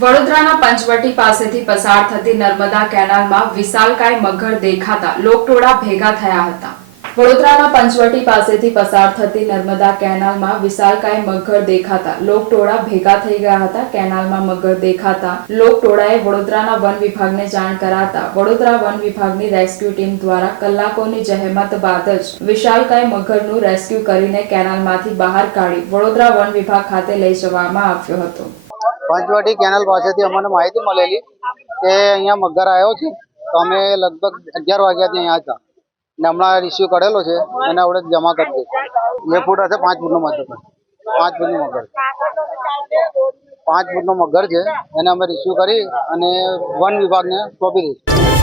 વડોદરાના પંચવટી પાસેથી પસાર થતી નર્મદા કેનાલમાં વિશાલકાય મગર દેખાતા લોકટોળા ભેગા થયા હતા। વડોદરાના પંચવટી પાસેથી પસાર થતી નર્મદા કેનાલમાં વિશાલકાય મગર દેખાતા લોકટોળા ભેગા થઈ ગયા હતા। કેનાલમાં મગર દેખાતા લોકટોળાએ વડોદરાના વન વિભાગને જાણ કરાતા વડોદરા વન વિભાગની રેસ્ક્યુ ટીમ દ્વારા કલાકોની જહેમત બાદ જ વિશાલકાય મગરનું રેસ્ક્યુ કરીને કેનાલમાંથી બહાર કાઢી વડોદરા વન વિભાગ ખાતે લઈ જવામાં આવ્યો હતો। पंचवटी केनल पासेथी अमने माहिती मळेली के अहींया मगर आव्यो छे तो अमे लगभग 11 वाग्याथी अहींया हता ने हमणां रिसीव करेलो छे एने आवडे जमा करी दीधो। 2 फूट हशे 5 फूटनो मगर 5 फूटनो मगर 5 फूटनो मगर छे एने अमे रिसीव करी अने वन विभागने सोंपी दीधो।